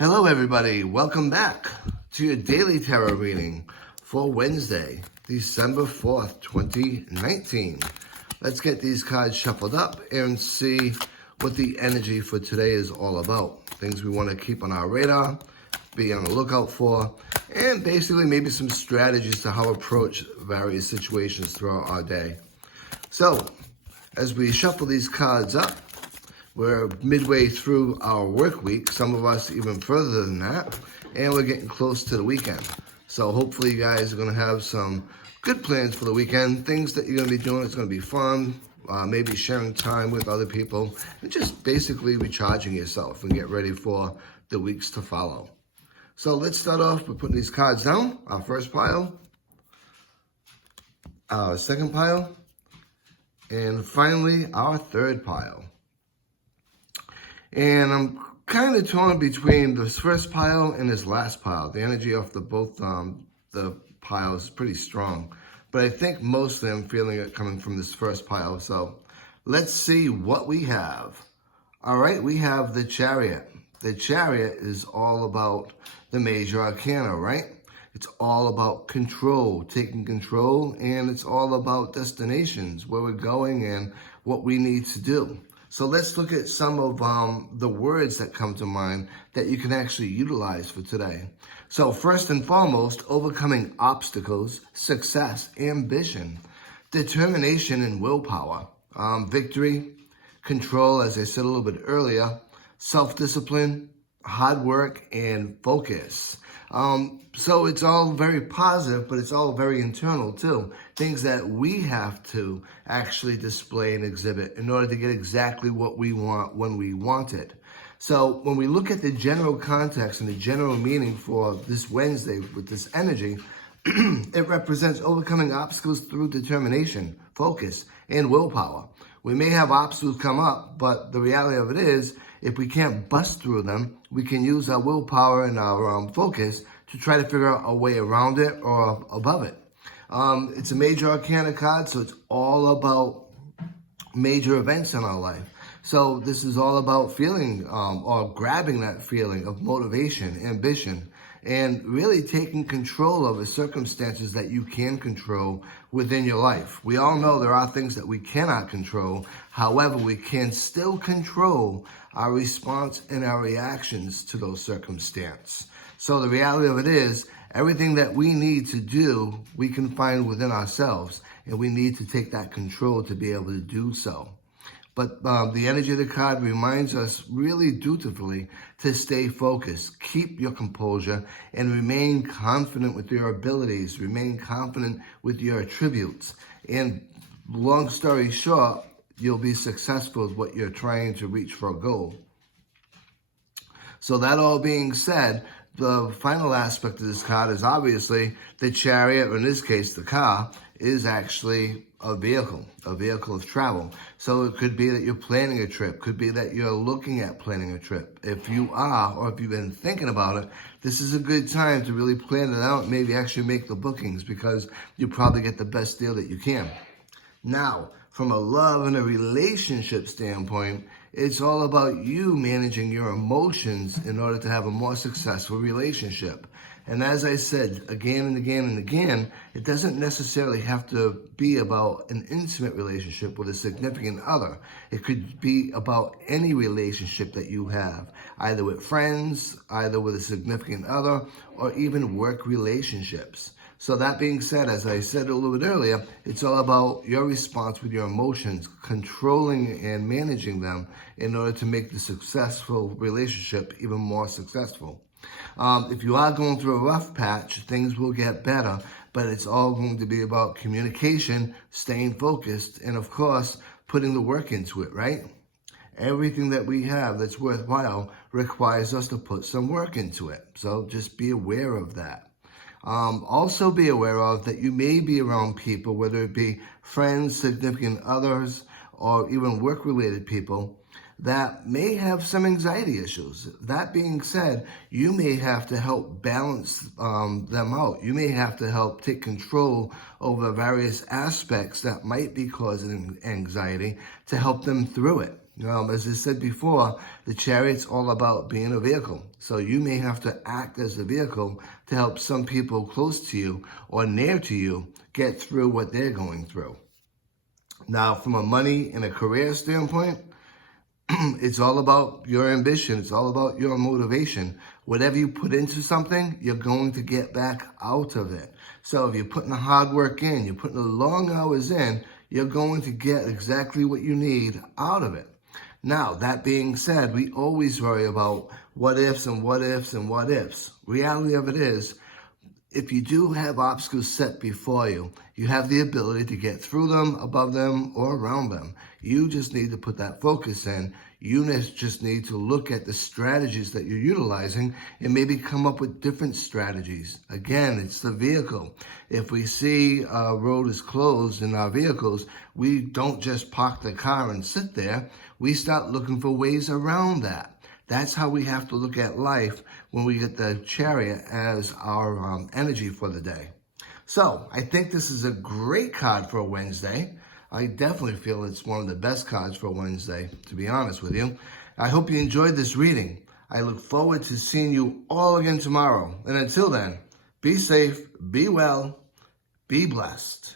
Hello everybody, welcome back to your daily tarot reading for Wednesday, December 4th, 2019. Let's get these cards shuffled up and see what the energy for today is all about. Things we want to keep on our radar, be on the lookout for, and basically maybe some strategies to how to approach various situations throughout our day. So, as we shuffle these cards up, we're midway through our work week, some of us even further than that, and we're getting close to the weekend. So hopefully you guys are going to have some good plans for the weekend, things that you're going to be doing. It's going to be fun, maybe sharing time with other people, and just basically recharging yourself and get ready for the weeks to follow. So let's start off with putting these cards down. Our first pile, our second pile, and finally our third pile. And I'm kind of torn between this first pile and this last pile. The energy off both the piles is pretty strong. But I think mostly I'm feeling it coming from this first pile. So let's see what we have. All right, we have the Chariot. The Chariot is all about the major arcana, right? It's all about control, taking control, and it's all about destinations, where we're going and what we need to do. So let's look at some of the words that come to mind that you can actually utilize for today. So first and foremost, overcoming obstacles, success, ambition, determination and willpower, victory, control, as I said a little bit earlier, self-discipline, hard work, and focus. So it's all very positive, but it's all very internal too. Things that we have to actually display and exhibit in order to get exactly what we want when we want it. So when we look at the general context and the general meaning for this Wednesday with this energy, it represents overcoming obstacles through determination, focus, and willpower. We may have obstacles come up, but the reality of it is, if we can't bust through them, we can use our willpower and our focus to try to figure out a way around it or above it. It's a major arcana card, so it's all about major events in our life. So this is all about feeling or grabbing that feeling of motivation, ambition, and really taking control of the circumstances that you can control within your life. We all know there are things that we cannot control. However, we can still control our response and our reactions to those circumstances. So the reality of it is, everything that we need to do, we can find within ourselves, and we need to take that control to be able to do so. But the energy of the card reminds us really dutifully to stay focused, keep your composure, and remain confident with your abilities, remain confident with your attributes. And long story short, you'll be successful with what you're trying to reach for a goal. So that all being said, the final aspect of this card is obviously the Chariot, or in this case, the car, is actually a vehicle of travel. So it could be that you're planning a trip, could be that you're looking at planning a trip. If you are, or if you've been thinking about it, this is a good time to really plan it out and maybe actually make the bookings, because you probably get the best deal that you can. Now, from a love and a relationship standpoint, it's all about you managing your emotions in order to have a more successful relationship. And as I said again and again and again, it doesn't necessarily have to be about an intimate relationship with a significant other. It could be about any relationship that you have, either with friends, either with a significant other, or even work relationships. So that being said, as I said a little bit earlier, it's all about your response with your emotions, controlling and managing them in order to make the successful relationship even more successful. If you are going through a rough patch, things will get better, but it's all going to be about communication, staying focused, and of course, putting the work into it, right? Everything that we have that's worthwhile requires us to put some work into it. So just be aware of that. Also be aware of that you may be around people, whether it be friends, significant others, or even work-related people, that may have some anxiety issues. That being said, you may have to help balance them out. You may have to help take control over various aspects that might be causing anxiety to help them through it. As I said before, the Chariot's all about being a vehicle. So you may have to act as a vehicle to help some people close to you or near to you get through what they're going through. Now, from a money and a career standpoint, it's all about your ambition. It's all about your motivation. Whatever you put into something, you're going to get back out of it. So if you're putting the hard work in, you're putting the long hours in, you're going to get exactly what you need out of it. Now, that being said, we always worry about what ifs and what ifs and what ifs. Reality of it is, if you do have obstacles set before you, you have the ability to get through them, above them, or around them. You just need to put that focus in. You just need to look at the strategies that you're utilizing and maybe come up with different strategies. Again, it's the vehicle. If we see a road is closed in our vehicles, we don't just park the car and sit there. We start looking for ways around that. That's how we have to look at life when we get the Chariot as our energy for the day. So I think this is a great card for a Wednesday. I definitely feel it's one of the best cards for a Wednesday, to be honest with you. I hope you enjoyed this reading. I look forward to seeing you all again tomorrow. And until then, be safe, be well, be blessed.